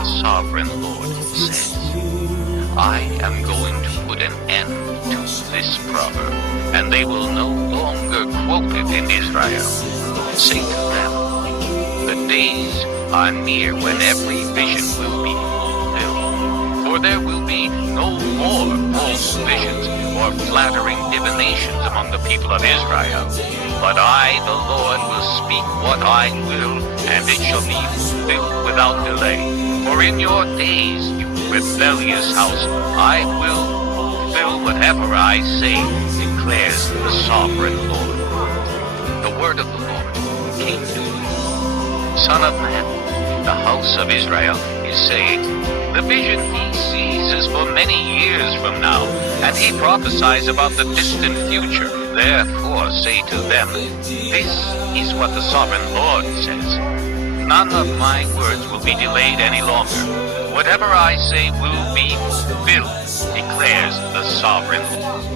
the sovereign Lord says. I am going to put an end to this proverb, and they will no longer quote it in Israel. Say to them, the days are near when every vision will be fulfilled. For there will be no more false visions or flattering divinations among the people of Israel. But I, the Lord, will speak what I will, and it shall be fulfilled without delay. For in your days, you rebellious house, I will fulfill whatever I say, declares the sovereign Lord. The word of the Lord came to me. Son of man, the house of Israel is saying, the vision he sees is for many years from now, and he prophesies about the distant future. Therefore say to them, this is what the sovereign Lord says. None of my words will be delayed any longer. Whatever I say will be fulfilled, declares the sovereign Lord.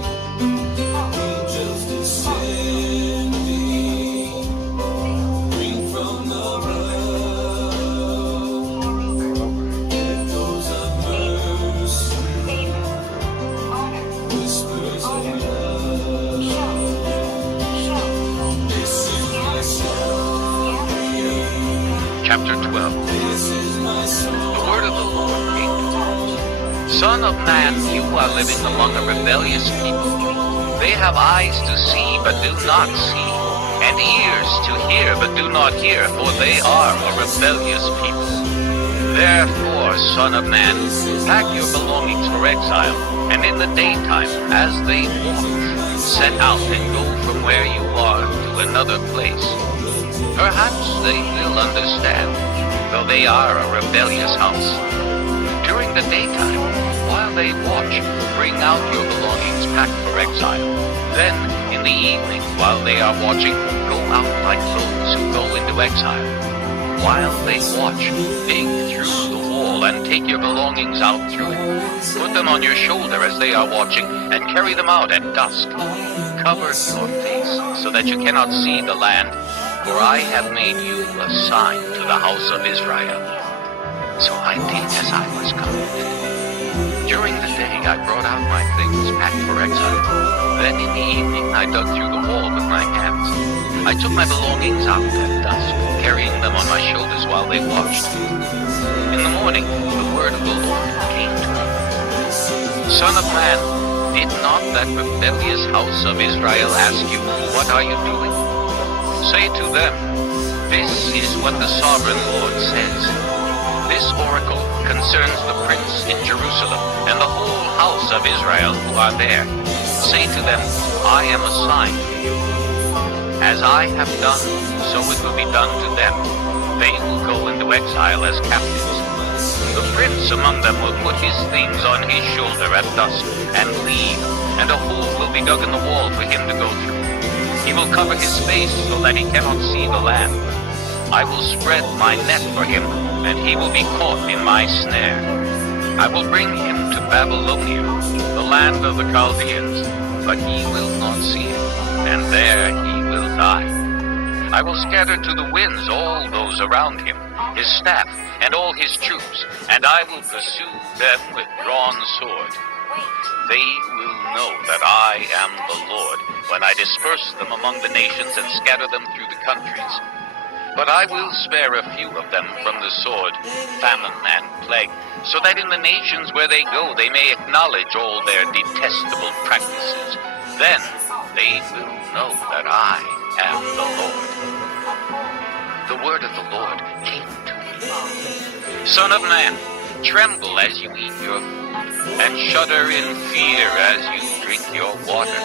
Chapter 12. The word of the Lord came to me. Son of man, you are living among a rebellious people. They have eyes to see but do not see, and ears to hear but do not hear, for they are a rebellious people. Therefore, son of man, pack your belongings for exile, and in the daytime, as they walk, set out and go from where you are to another place. Perhaps they will understand, though they are a rebellious house. During the daytime, while they watch, bring out your belongings packed for exile. Then, in the evening, while they are watching, go out like those who go into exile. While they watch, dig through the wall and take your belongings out through it. Put them on your shoulder as they are watching, and carry them out at dusk. Cover your face so that you cannot see the land, for I have made you a sign to the house of Israel. So I did as I was commanded. During the day I brought out my things packed for exile. Then in the evening I dug through the wall with my hands. I took my belongings out at dusk, carrying them on my shoulders while they watched. In the morning the word of the Lord came to me. Son of man, did not that rebellious house of Israel ask you, what are you doing? Say to them, this is what the sovereign Lord says. This oracle concerns the prince in Jerusalem and the whole house of Israel who are there. Say to them, I am a sign to you. As I have done, so it will be done to them. They will go into exile as captives. The prince among them will put his things on his shoulder at dusk and leave, and a hole will be dug in the wall for him to go through. He will cover his face so that he cannot see the land. I will spread my net for him, and he will be caught in my snare. I will bring him to Babylonia, the land of the Chaldeans, but he will not see it, and there he will die. I will scatter to the winds all those around him, his staff, and all his troops, and I will pursue them with drawn sword. They will know that I am the Lord, when I disperse them among the nations and scatter them through the countries. But I will spare a few of them from the sword, famine, and plague, so that in the nations where they go they may acknowledge all their detestable practices. Then they will know that I am the Lord. The word of the Lord came to me. Son of man, tremble as you eat your food, and shudder in fear as you drink your water.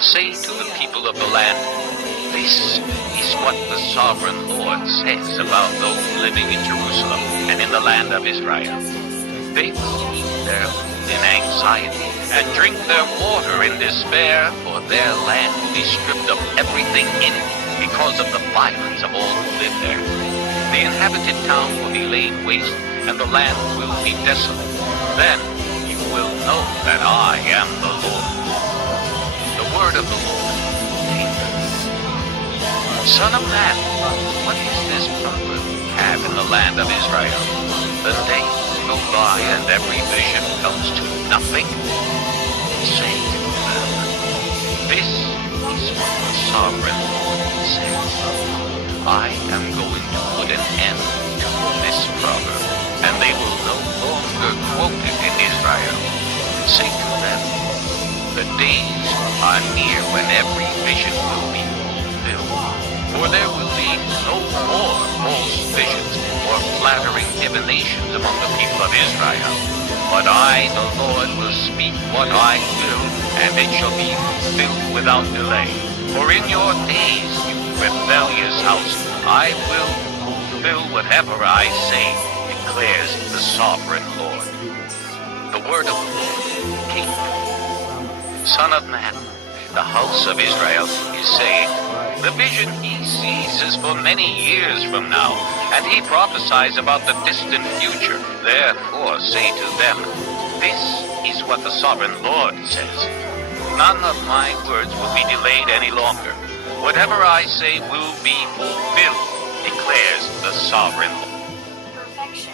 Say to the people of the land, this is what the sovereign Lord says about those living in Jerusalem and in the land of Israel. They will eat their food in anxiety and drink their water in despair, for their land will be stripped of everything in it because of the violence of all who live there. The inhabited town will be laid waste, and the land will be desolate. Then you will know that I am the Lord. The word of the Lord came to me. Son of man, what is this proverb you have in the land of Israel? the days go by and every vision comes to nothing, say to them, this is what the sovereign Lord says. I am going to put an end to this proverb, and they will no longer quote it in Israel. Say to them, the days are near when every vision will be fulfilled. For there will be no more false visions or flattering divinations among the people of Israel. But I, the Lord, will speak what I will, and it shall be fulfilled without delay. For in your days, you rebellious house, I will fulfill whatever I say, declares the sovereign Lord. The word of the Lord came to me. Son of man, the house of Israel is saying, the vision he sees is for many years from now, and he prophesies about the distant future. Therefore say to them, this is what the sovereign Lord says. None of my words will be delayed any longer. Whatever I say will be fulfilled, declares the sovereign Lord. Perfection.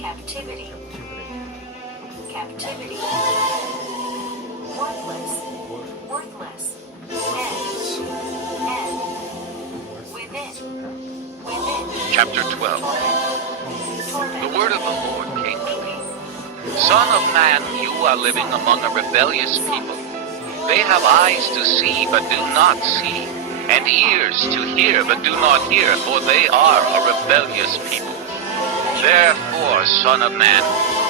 Captivity. Captivity. Worthless. Worthless. End. Within. Chapter 12. The word of the Lord came to me. Son of man, you are living among a rebellious people. They have eyes to see, but do not see, and ears to hear, but do not hear, for they are a rebellious people. Therefore, son of man,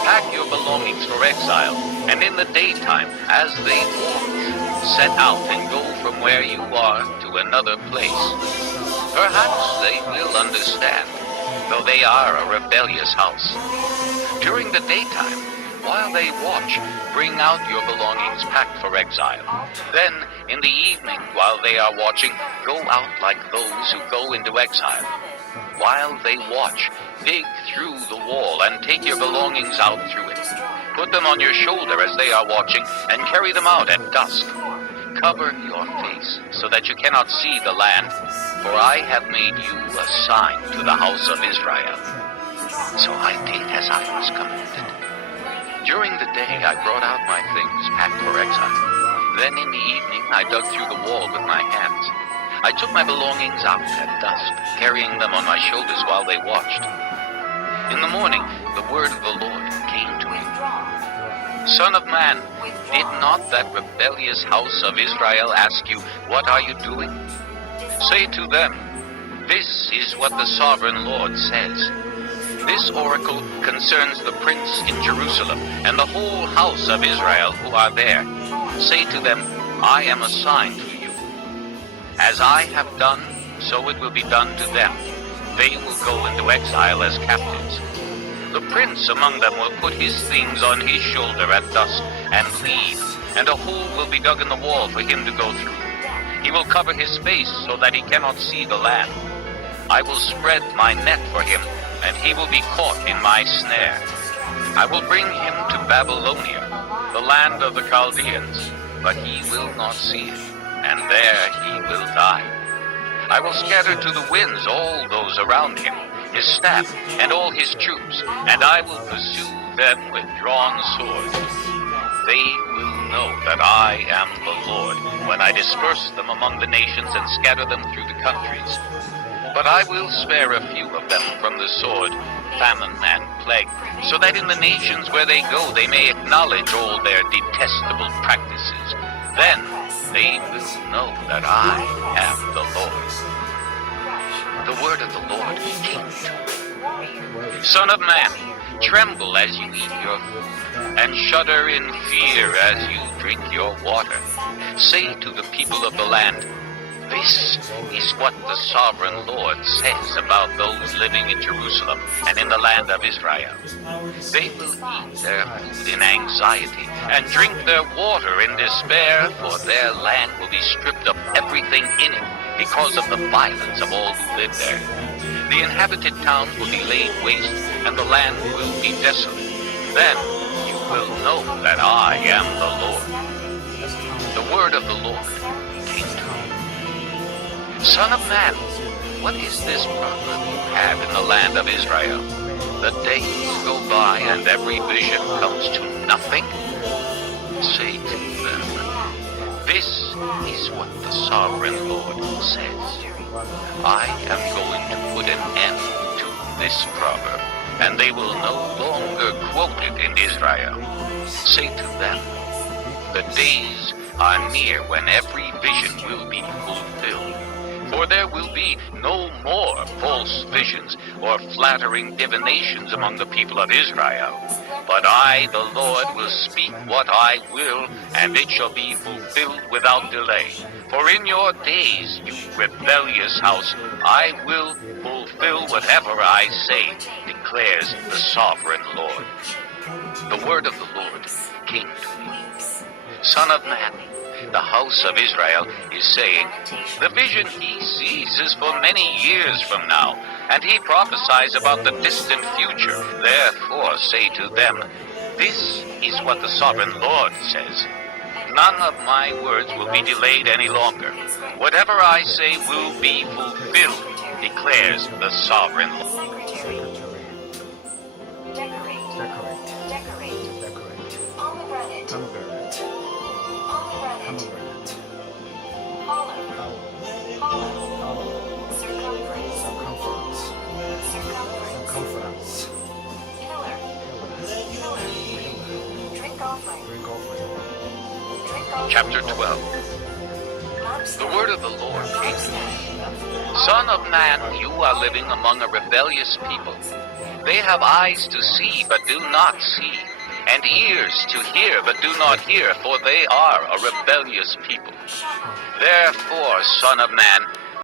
pack your belongings for exile, and in the daytime, as they walk, set out and go from where you are to another place. Perhaps they will understand, though they are a rebellious house. During the daytime, while they watch, bring out your belongings packed for exile. Then, in the evening, while they are watching, go out like those who go into exile. While they watch, dig through the wall and take your belongings out through it. Put them on your shoulder as they are watching, and carry them out at dusk. Cover your face, so that you cannot see the land, for I have made you a sign to the house of Israel. So I did as I was commanded. During the day I brought out my things packed for exile. Then in the evening I dug through the wall with my hands. I took my belongings out at dusk, carrying them on my shoulders while they watched. In the morning, the word of the Lord came to me. Son of man, did not that rebellious house of Israel ask you, what are you doing? Say to them, this is what the sovereign Lord says. This oracle concerns the prince in Jerusalem and the whole house of Israel who are there. Say to them, I am a sign to you. As I have done, so it will be done to them. They will go into exile as captives. The prince among them will put his things on his shoulder at dusk and leave, and a hole will be dug in the wall for him to go through. He will cover his face so that he cannot see the land. I will spread my net for him, and he will be caught in my snare. I will bring him to Babylonia, the land of the Chaldeans, but he will not see it, and there he will die. I will scatter to the winds all those around him, his staff and all his troops, and I will pursue them with drawn swords. They will know that I am the Lord when I disperse them among the nations and scatter them through the countries. But I will spare a few of them from the sword, famine and plague, so that in the nations where they go they may acknowledge all their detestable practices. Then they will know that I am the Lord. The word of the Lord came to me. Son of man, tremble as you eat your food, and shudder in fear as you drink your water. Say to the people of the land, this is what the sovereign Lord says about those living in Jerusalem and in the land of Israel. They will eat their food in anxiety and drink their water in despair, for their land will be stripped of everything in it because of the violence of all who live there. The inhabited towns will be laid waste, and the land will be desolate. Then you will know that I am the Lord. The word of the Lord came to me. Son of man, what is this proverb you have in the land of Israel? The days go by and every vision comes to nothing. Say to them, this is what the sovereign Lord says. I am going to put an end to this proverb, and they will no longer quote it in Israel. Say to them, the days are near when every vision will be fulfilled. For there will be no more false visions or flattering divinations among the people of Israel. But I, the Lord, will speak what I will, and it shall be fulfilled without delay. For in your days, you rebellious house, I will fulfill whatever I say, declares the sovereign Lord. The word of the Lord came to me. Son of man, the house of Israel is saying, the vision he sees is for many years from now, and he prophesies about the distant future. Therefore say to them, this is what the sovereign Lord says. None of my words will be delayed any longer. Whatever I say will be fulfilled, declares the sovereign Lord. Decorate. Pomegranate. Hollow. Circumference. Pillar. Drink offering. Chapter 12. The word of the Lord came to me. Son of man, you are living among a rebellious people. They have eyes to see, but do not see, and ears to hear, but do not hear, for they are a rebellious people. Therefore, son of man,